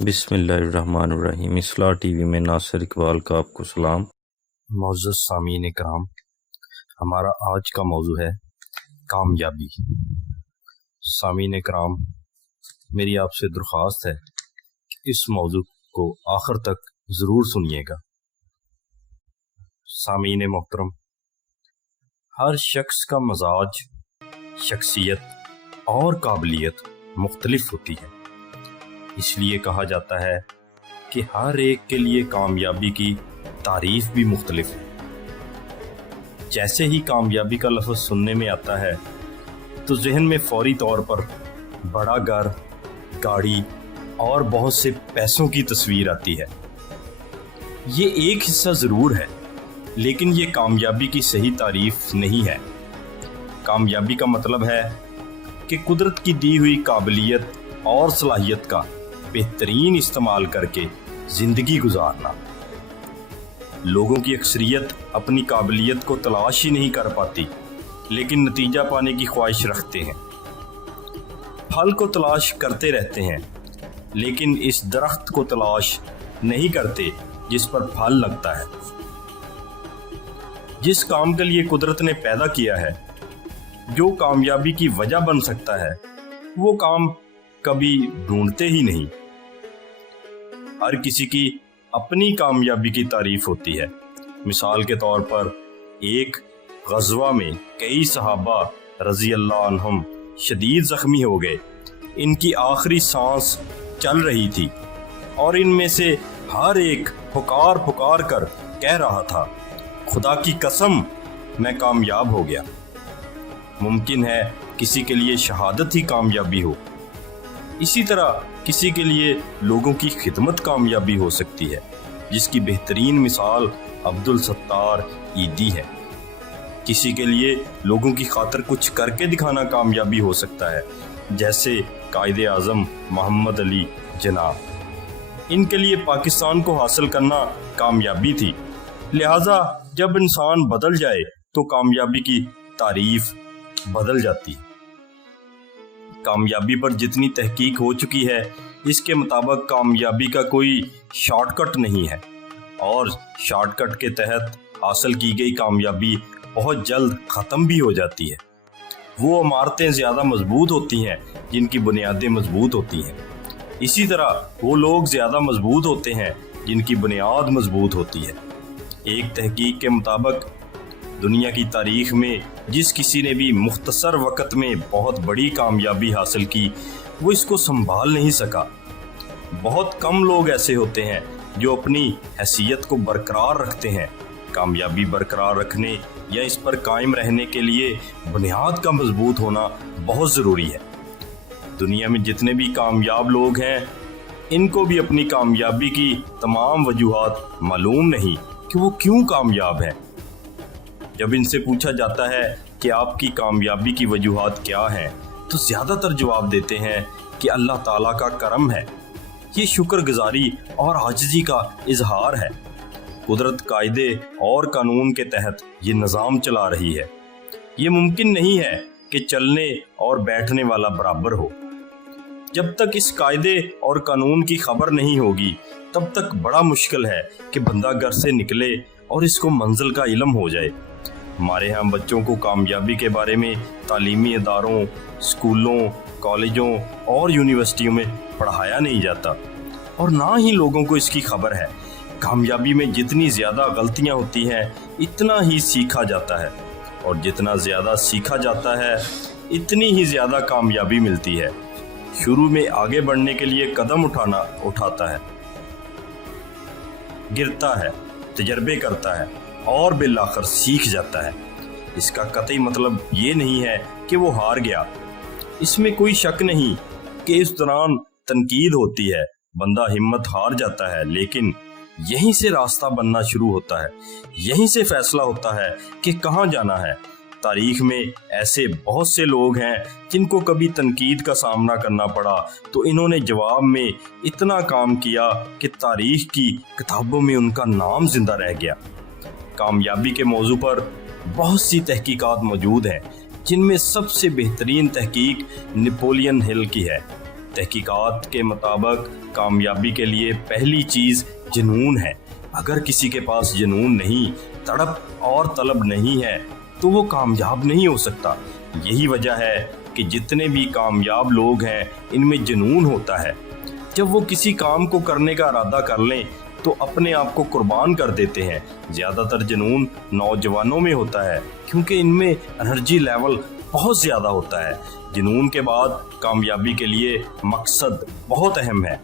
بسم اللہ الرحمن الرحیم۔ اصلاح ٹی وی میں ناصر اقبال کا آپ کو سلام۔ معزز سامعین کرام، ہمارا آج کا موضوع ہے کامیابی۔ سامعین کرام، میری آپ سے درخواست ہے کہ اس موضوع کو آخر تک ضرور سنیے گا۔ سامعین محترم، ہر شخص کا مزاج، شخصیت اور قابلیت مختلف ہوتی ہے، اس لیے کہا جاتا ہے کہ ہر ایک کے لیے کامیابی کی تعریف بھی مختلف ہے۔ جیسے ہی کامیابی کا لفظ سننے میں آتا ہے تو ذہن میں فوری طور پر بڑا گھر، گاڑی اور بہت سے پیسوں کی تصویر آتی ہے۔ یہ ایک حصہ ضرور ہے، لیکن یہ کامیابی کی صحیح تعریف نہیں ہے۔ کامیابی کا مطلب ہے کہ قدرت کی دی ہوئی قابلیت اور صلاحیت کا بہترین استعمال کر کے زندگی گزارنا۔ لوگوں کی اکثریت اپنی قابلیت کو تلاش ہی نہیں کر پاتی، لیکن نتیجہ پانے کی خواہش رکھتے ہیں۔ پھل کو تلاش کرتے رہتے ہیں، لیکن اس درخت کو تلاش نہیں کرتے جس پر پھل لگتا ہے۔ جس کام کے لیے قدرت نے پیدا کیا ہے، جو کامیابی کی وجہ بن سکتا ہے، وہ کام کبھی ڈھونڈتے ہی نہیں۔ ہر کسی کی اپنی کامیابی کی تعریف ہوتی ہے۔ مثال کے طور پر ایک غزوہ میں کئی صحابہ رضی اللہ عنہم شدید زخمی ہو گئے۔ ان کی آخری سانس چل رہی تھی اور ان میں سے ہر ایک پکار کر کہہ رہا تھا، خدا کی قسم میں کامیاب ہو گیا۔ ممکن ہے کسی کے لیے شہادت ہی کامیابی ہو، اسی طرح کسی کے لیے لوگوں کی خدمت کامیابی ہو سکتی ہے، جس کی بہترین مثال عبدالستار ایدی ہے۔ کسی کے لیے لوگوں کی خاطر کچھ کر کے دکھانا کامیابی ہو سکتا ہے، جیسے قائد اعظم محمد علی جناح۔ ان کے لیے پاکستان کو حاصل کرنا کامیابی تھی۔ لہٰذا جب انسان بدل جائے تو کامیابی کی تعریف بدل جاتی ہے۔ کامیابی پر جتنی تحقیق ہو چکی ہے، اس کے مطابق کامیابی کا کوئی شارٹ کٹ نہیں ہے، اور شارٹ کٹ کے تحت حاصل کی گئی کامیابی بہت جلد ختم بھی ہو جاتی ہے۔ وہ عمارتیں زیادہ مضبوط ہوتی ہیں جن کی بنیادیں مضبوط ہوتی ہیں، اسی طرح وہ لوگ زیادہ مضبوط ہوتے ہیں جن کی بنیاد مضبوط ہوتی ہے۔ ایک تحقیق کے مطابق دنیا کی تاریخ میں جس کسی نے بھی مختصر وقت میں بہت بڑی کامیابی حاصل کی، وہ اس کو سنبھال نہیں سکا۔ بہت کم لوگ ایسے ہوتے ہیں جو اپنی حیثیت کو برقرار رکھتے ہیں۔ کامیابی برقرار رکھنے یا اس پر قائم رہنے کے لیے بنیاد کا مضبوط ہونا بہت ضروری ہے۔ دنیا میں جتنے بھی کامیاب لوگ ہیں، ان کو بھی اپنی کامیابی کی تمام وجوہات معلوم نہیں کہ وہ کیوں کامیاب ہیں۔ جب ان سے پوچھا جاتا ہے کہ آپ کی کامیابی کی وجوہات کیا ہیں، تو زیادہ تر جواب دیتے ہیں کہ اللہ تعالیٰ کا کرم ہے، یہ شکر گزاری اور عاجزی کا اظہار ہے۔ قدرت قاعدے اور قانون کے تحت یہ نظام چلا رہی ہے۔ یہ ممکن نہیں ہے کہ چلنے اور بیٹھنے والا برابر ہو۔ جب تک اس قاعدے اور قانون کی خبر نہیں ہوگی، تب تک بڑا مشکل ہے کہ بندہ گھر سے نکلے اور اس کو منزل کا علم ہو جائے۔ ہمارے ہاں بچوں کو کامیابی کے بارے میں تعلیمی اداروں، اسکولوں، کالجوں اور یونیورسٹیوں میں پڑھایا نہیں جاتا، اور نہ ہی لوگوں کو اس کی خبر ہے۔ کامیابی میں جتنی زیادہ غلطیاں ہوتی ہیں، اتنا ہی سیکھا جاتا ہے، اور جتنا زیادہ سیکھا جاتا ہے، اتنی ہی زیادہ کامیابی ملتی ہے۔ شروع میں آگے بڑھنے کے لیے قدم اٹھاتا ہے، گرتا ہے، تجربے کرتا ہے اور بالآخر سیکھ جاتا ہے۔ اس کا قطعی مطلب یہ نہیں ہے کہ وہ ہار گیا۔ اس میں کوئی شک نہیں کہ اس دوران تنقید ہوتی ہے، بندہ ہمت ہار جاتا ہے، لیکن یہیں سے راستہ بننا شروع ہوتا ہے، یہیں سے فیصلہ ہوتا ہے کہ کہاں جانا ہے۔ تاریخ میں ایسے بہت سے لوگ ہیں جن کو کبھی تنقید کا سامنا کرنا پڑا تو انہوں نے جواب میں اتنا کام کیا کہ تاریخ کی کتابوں میں ان کا نام زندہ رہ گیا۔ کامیابی کے موضوع پر بہت سی تحقیقات موجود ہیں، جن میں سب سے بہترین تحقیق نپولین ہل کی ہے۔ تحقیقات کے مطابق کامیابی کے لیے پہلی چیز جنون ہے۔ اگر کسی کے پاس جنون نہیں، تڑپ اور طلب نہیں ہے تو وہ کامیاب نہیں ہو سکتا۔ یہی وجہ ہے کہ جتنے بھی کامیاب لوگ ہیں ان میں جنون ہوتا ہے۔ جب وہ کسی کام کو کرنے کا ارادہ کر لیں تو اپنے آپ کو قربان کر دیتے ہیں۔ زیادہ تر جنون نوجوانوں میں ہوتا ہے کیونکہ ان میں انرجی لیول بہت زیادہ ہوتا ہے۔ جنون کے بعد کامیابی کے لیے مقصد بہت اہم ہے،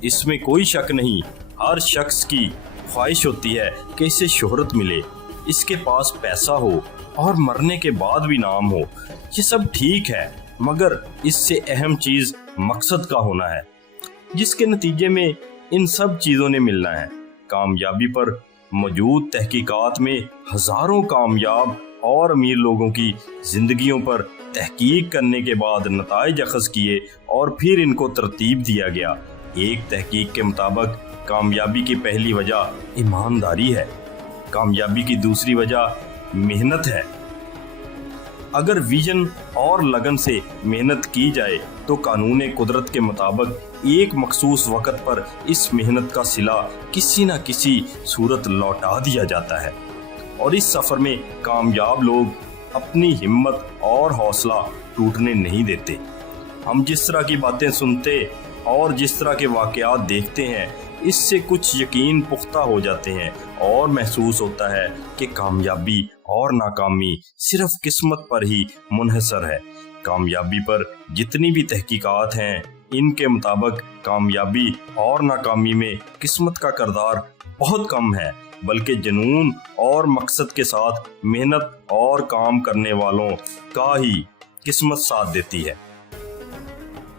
اس میں کوئی شک نہیں۔ ہر شخص کی خواہش ہوتی ہے کہ اسے شہرت ملے، اس کے پاس پیسہ ہو اور مرنے کے بعد بھی نام ہو۔ یہ سب ٹھیک ہے، مگر اس سے اہم چیز مقصد کا ہونا ہے جس کے نتیجے میں ان سب چیزوں نے ملنا ہے۔ کامیابی پر موجود تحقیقات میں ہزاروں کامیاب اور امیر لوگوں کی زندگیوں پر تحقیق کرنے کے بعد نتائج اخذ کیے اور پھر ان کو ترتیب دیا گیا۔ ایک تحقیق کے مطابق کامیابی کی پہلی وجہ ایمانداری ہے، کامیابی کی دوسری وجہ محنت ہے۔ اگر ویژن اور لگن سے محنت کی جائے تو قانون قدرت کے مطابق ایک مخصوص وقت پر اس محنت کا صلہ کسی نہ کسی صورت لوٹا دیا جاتا ہے، اور اس سفر میں کامیاب لوگ اپنی ہمت اور حوصلہ ٹوٹنے نہیں دیتے۔ ہم جس طرح کی باتیں سنتے اور جس طرح کے واقعات دیکھتے ہیں اس سے کچھ یقین پختہ ہو جاتے ہیں اور محسوس ہوتا ہے کہ کامیابی اور ناکامی صرف قسمت پر ہی منحصر ہے۔ کامیابی پر جتنی بھی تحقیقات ہیں ان کے مطابق کامیابی اور ناکامی میں قسمت کا کردار بہت کم ہے، بلکہ جنون اور مقصد کے ساتھ محنت اور کام کرنے والوں کا ہی قسمت ساتھ دیتی ہے۔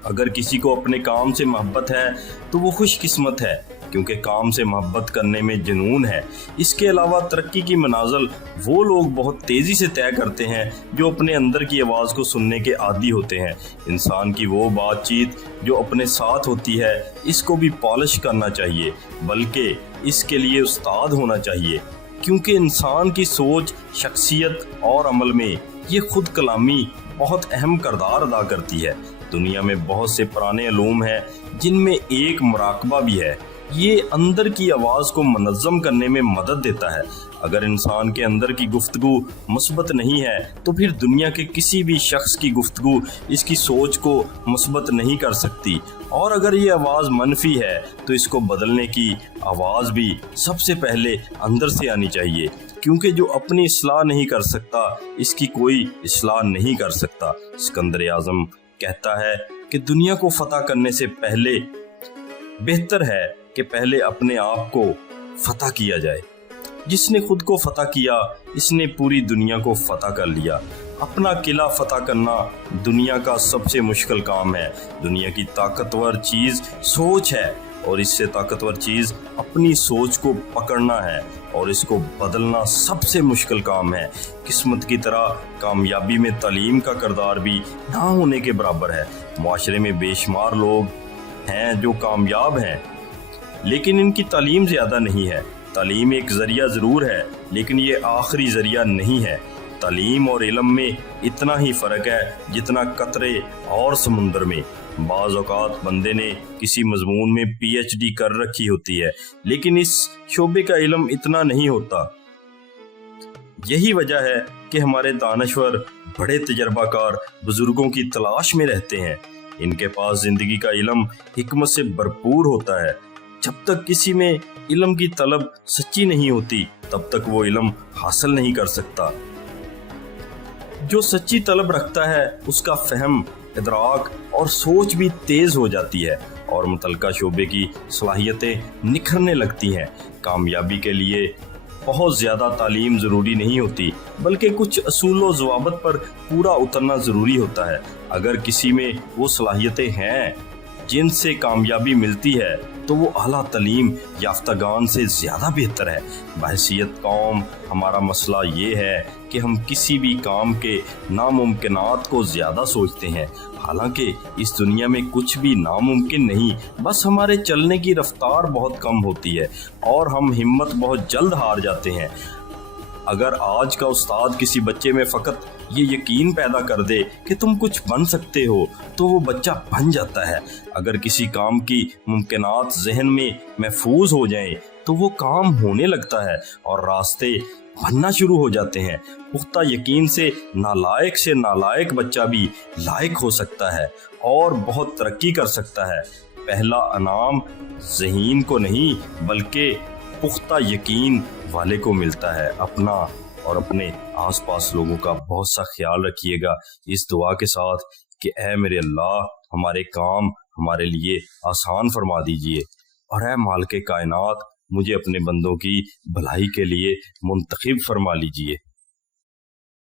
اگر کسی کو اپنے کام سے محبت ہے تو وہ خوش قسمت ہے کیونکہ کام سے محبت کرنے میں جنون ہے۔ اس کے علاوہ ترقی کی منازل وہ لوگ بہت تیزی سے طے کرتے ہیں جو اپنے اندر کی آواز کو سننے کے عادی ہوتے ہیں۔ انسان کی وہ بات چیت جو اپنے ساتھ ہوتی ہے اس کو بھی پالش کرنا چاہیے، بلکہ اس کے لیے استاد ہونا چاہیے، کیونکہ انسان کی سوچ، شخصیت اور عمل میں یہ خود کلامی بہت اہم کردار ادا کرتی ہے۔ دنیا میں بہت سے پرانے علوم ہیں جن میں ایک مراقبہ بھی ہے۔ یہ اندر کی آواز کو منظم کرنے میں مدد دیتا ہے۔ اگر انسان کے اندر کی گفتگو مثبت نہیں ہے تو پھر دنیا کے کسی بھی شخص کی گفتگو اس کی سوچ کو مثبت نہیں کر سکتی، اور اگر یہ آواز منفی ہے تو اس کو بدلنے کی آواز بھی سب سے پہلے اندر سے آنی چاہیے، کیونکہ جو اپنی اصلاح نہیں کر سکتا اس کی کوئی اصلاح نہیں کر سکتا۔ سکندر اعظم کہتا ہے کہ دنیا کو فتح کرنے سے پہلے بہتر ہے کہ پہلے اپنے آپ کو فتح کیا جائے۔ جس نے خود کو فتح کیا اس نے پوری دنیا کو فتح کر لیا۔ اپنا قلعہ فتح کرنا دنیا کا سب سے مشکل کام ہے۔ دنیا کی طاقتور چیز سوچ ہے، اور اس سے طاقتور چیز اپنی سوچ کو پکڑنا ہے، اور اس کو بدلنا سب سے مشکل کام ہے۔ قسمت کی طرح کامیابی میں تعلیم کا کردار بھی نہ ہونے کے برابر ہے۔ معاشرے میں بے شمار لوگ ہیں جو کامیاب ہیں لیکن ان کی تعلیم زیادہ نہیں ہے۔ تعلیم ایک ذریعہ ضرور ہے لیکن یہ آخری ذریعہ نہیں ہے۔ تعلیم اور علم میں اتنا ہی فرق ہے جتنا قطرے اور سمندر میں۔ بعض اوقات بندے نے کسی مضمون میں پی ایچ ڈی کر رکھی ہوتی ہے لیکن اس شعبے کا علم اتنا نہیں ہوتا۔ یہی وجہ ہے کہ ہمارے دانشور بڑے تجربہ کار بزرگوں کی تلاش میں رہتے ہیں۔ ان کے پاس زندگی کا علم حکمت سے بھرپور ہوتا ہے۔ جب تک کسی میں علم کی طلب سچی نہیں ہوتی تب تک وہ علم حاصل نہیں کر سکتا۔ جو سچی طلب رکھتا ہے اس کا فہم، ادراک اور سوچ بھی تیز ہو جاتی ہے اور متعلقہ شعبے کی صلاحیتیں نکھرنے لگتی ہیں۔ کامیابی کے لیے بہت زیادہ تعلیم ضروری نہیں ہوتی بلکہ کچھ اصول و ضوابط پر پورا اترنا ضروری ہوتا ہے۔ اگر کسی میں وہ صلاحیتیں ہیں جن سے کامیابی ملتی ہے تو وہ اعلیٰ تعلیم یافتگان سے زیادہ بہتر ہے۔ بحیثیت قوم ہمارا مسئلہ یہ ہے کہ ہم کسی بھی کام کے ناممکنات کو زیادہ سوچتے ہیں، حالانکہ اس دنیا میں کچھ بھی ناممکن نہیں، بس ہمارے چلنے کی رفتار بہت کم ہوتی ہے اور ہم ہمت بہت جلد ہار جاتے ہیں۔ اگر آج کا استاد کسی بچے میں فقط یہ یقین پیدا کر دے کہ تم کچھ بن سکتے ہو تو وہ بچہ بن جاتا ہے۔ اگر کسی کام کی ممکنات ذہن میں محفوظ ہو جائیں تو وہ کام ہونے لگتا ہے اور راستے بننا شروع ہو جاتے ہیں۔ پختہ یقین سے نالائق بچہ بھی لائق ہو سکتا ہے اور بہت ترقی کر سکتا ہے۔ پہلا انعام ذہین کو نہیں بلکہ پختہ یقین والے کو ملتا ہے۔ اپنا اور اپنے آس پاس لوگوں کا بہت سا خیال رکھیے گا اس دعا کے ساتھ کہ اے میرے اللہ ہمارے کام ہمارے لیے آسان فرما دیجئے، اور اے مالک کائنات مجھے اپنے بندوں کی بھلائی کے لیے منتخب فرما لیجئے۔